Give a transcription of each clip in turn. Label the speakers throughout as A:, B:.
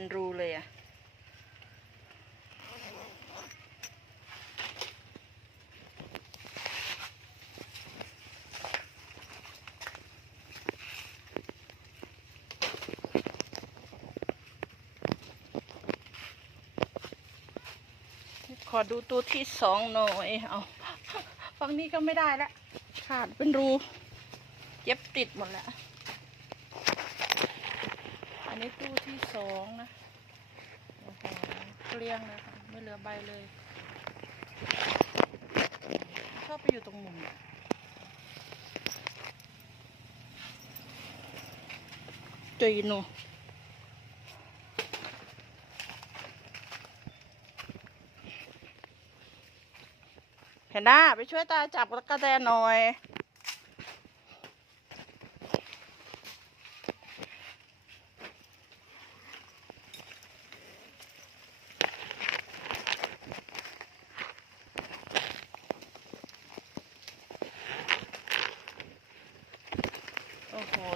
A: เป็นรูเลยอะขอดูตัวที่สองหน่อย เอาฝั่งนี้ก็ไม่ได้ละขาดเป็นรู เย็บติดหมดแล้ว อันนี้ตู้ที่สองนะโอ้โหเกลี้ยงเลยค่ะ ไม่เหลือใบเลยชอบไปอยู่ตรงมุมเนี่ยจุยหนูแพนด้าไปช่วยตาจับตะกะแตนหน่อย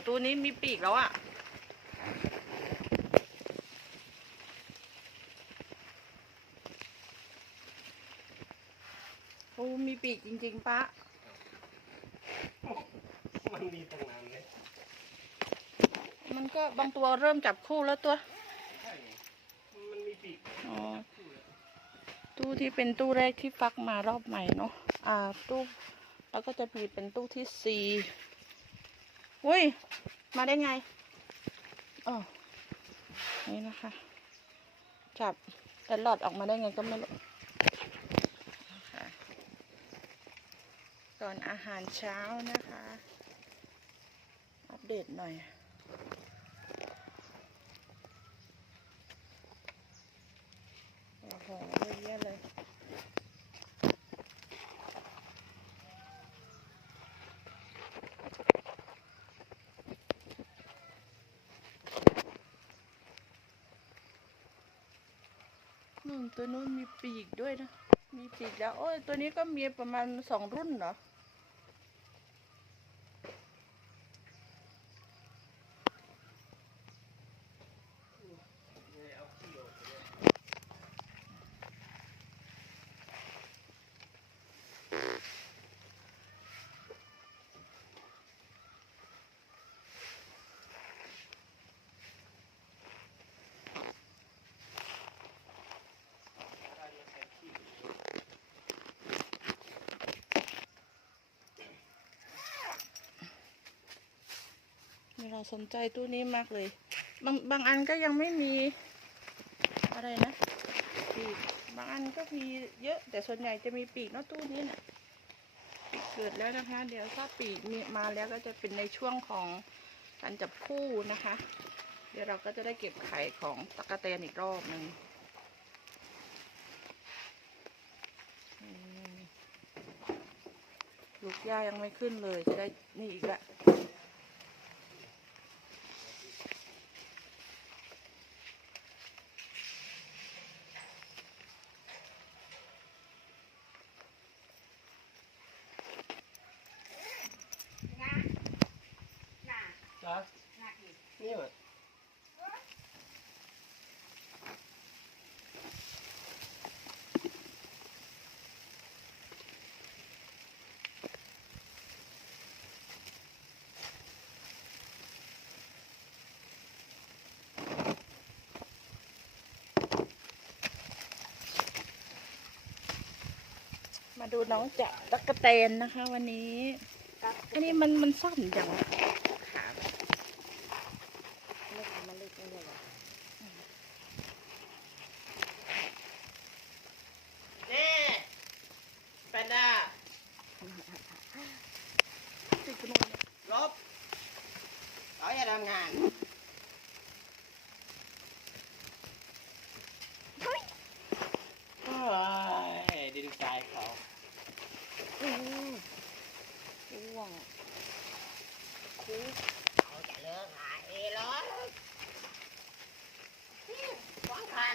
A: ตัวนี้มีปีกแล้วอะ่ะโอ้มีปีกจริงๆปะ
B: มันมีตรงนั้นเลย
A: มันก็บางตัวเริ่มจับคู่แล้วตัว
B: ใช่ไงมันมีปีก
A: อ๋อตู้ที่เป็นตู้แรกที่ฟักมารอบใหม่เนาะ อ่าตู้ แล้วก็จะมีเป็นตู้ที่สี่ อุ้ย มาได้ไงอ๋อนี่นะคะ จับแต่หลอดออกมาได้ไงก็ไม่รู้นะคะก่อนอาหารเช้านะคะ อัปเดตหน่อยโอ้โหเยอะเลย ตัวนู้นมีปีกด้วยนะ มีปีกแล้ว โอ้ยตัวนี้ก็มีประมาณสองรุ่นเหรอ
B: เอาขี้ออกไปเลย
A: เราสนใจตู้นี้มากเลย บางบางอันก็ยังไม่มีอะไรนะปีกบางอันก็มีเยอะ แต่ส่วนใหญ่จะมีปีกเนอะตู้นี้น่ะปีกเกิดแล้วนะคะ เดี๋ยวถ้าปีกมีมาแล้วก็จะเป็นในช่วงของการจับคู่นะคะ เดี๋ยวเราก็จะได้เก็บไข่ของตะกะแตนอีกรอบหนึ่งลูกหญ้ายังไม่ขึ้นเลยจะได้นี่อีกละ มาดูน้องจะตักกะแตนนะคะ วันนี้ อันนี้มันมันสั้นจังขา
C: เล็กมันเล็กไม่ใช่เหรอ
A: เน่แปนด้าติดกระโดด
B: ลบเราอย่าทำงาน โอ้ยดินทรายเขา
C: อือ อ้วงคุก
B: เขาจะเลิกหาเอหรอสองคัน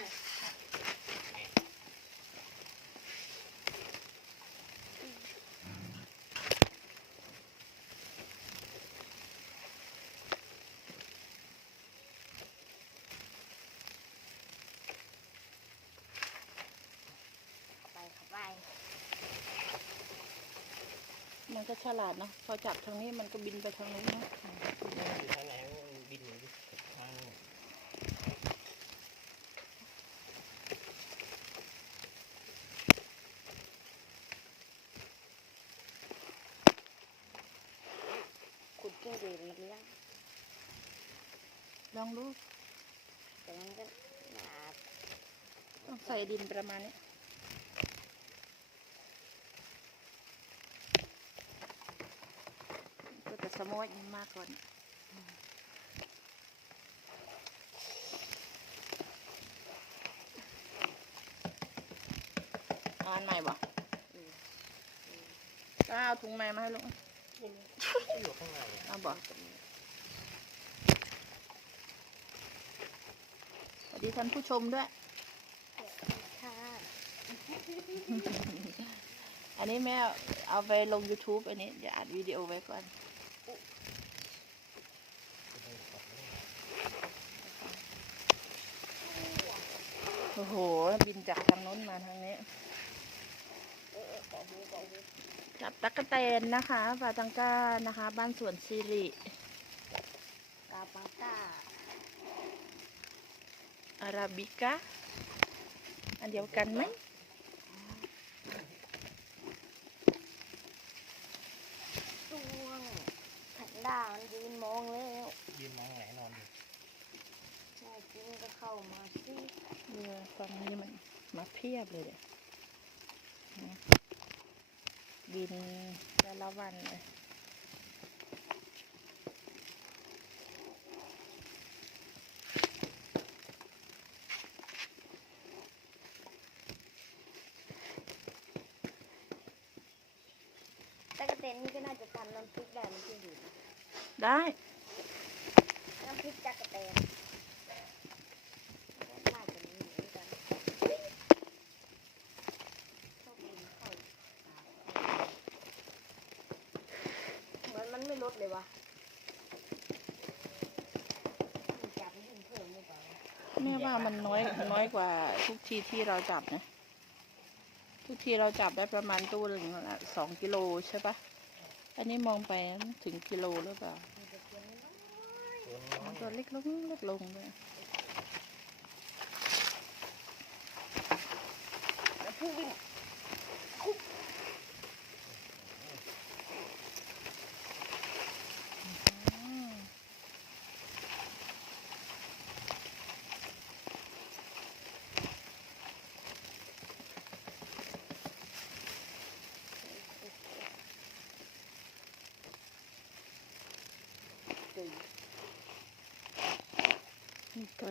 A: มัน ก็ฉลาดเนาะพอจับทางนี้มันก็บินไปทางนู้นเนาะ
B: อยู่ทางไหนมันบินอยู่ทางนู้น
C: ขุดจิ้งหรีดมันเลี้ยง
A: ลองดู
C: แต่มันก็หนา
A: ต้องใส่ดินประมาณนี้ก็จะ สมอยมากกว่านี้เอาอันใหม่บ่ก็เอาถุงใหม่มาให้ลุง
B: อยู่ข้างในอะ
A: เอาบ่สวัสดีท่านผู้ชมด้วย
C: ค่ะ
A: อันนี้แม่เอาไปลง YouTube อันนี้เดี๋ยวอัดวิดีโอไว้ก่อน โอ้โห บินจากทางโน้นมาทางนี้จับตักกะแตนนะคะปาตังก้านะคะ บ้านสวนสิริ
C: กาปังก้า
A: อาราบิกาอันเดียวกันไหม
C: ดวงแพนด้ามันยืนมองแล้ว
B: ยืนมองไหนนอนอยู่
C: แม่กินก็เข้ามาสิ
A: เรือฝั่งนี้มันมาเพียบเลยเนี่ยนะบินแต่ละวันเลย
C: แต่กระเตนนี่ก็น่าจะทำน้ำพริกได้มันจิ้งหรีดนะ
A: ได้
C: น้ำพริกจักกระเตนน่าจะมีเหมือนกันชอบกินข้าวเหมือนมันไม่ลดเลยวะมันจับยิ่งเพิ่มหรือเปล่า
A: แม่ว่ามันน้อยน้อยกว่าทุกทีที่เราจับนะ ทุกทีเราจับได้ประมาณตู้หนึ่งละสองกิโลใช่ปะอันนี้มองไปถึงกิโลหรือเปล่า
B: ตัว
A: เล็กลงเล็กลงเลย
C: แล้วพึ่ง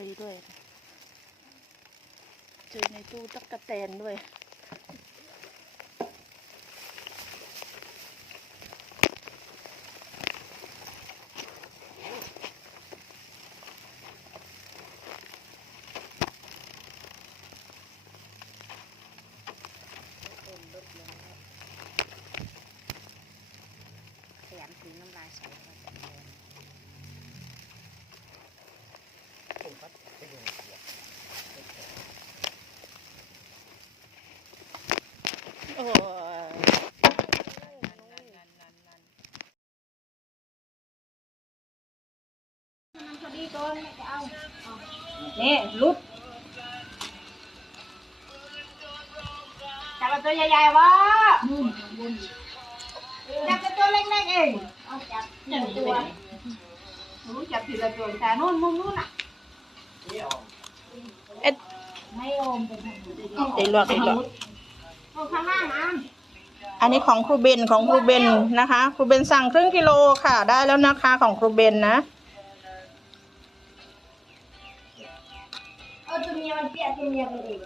A: ยด้วยนะเจอในตู้ตักกะแตนด้วย
C: เต็มรถเลยนะครับขยำถึงน้ำลายใส่
A: โอ้
C: นี่ลุดจับตัวใหญ่ๆวะจับตัวเล็กๆเองจับตัวรู้จับทีละตัวแต่นู่นมุมนู่นอะ
A: เอ็ด
C: ไม่โอมเป็น
A: ไอ้ลวกไอ้ลวก
C: เอาข้างล่างอะ
A: อันนี้ของครูเบนของครูเบนนะคะ ครูเบนสั่งครึ่งกิโลค่ะ ได้แล้วนะคะของครูเบนนะ
C: เออตัวเมียมันเปียกตัวเมียมันเอง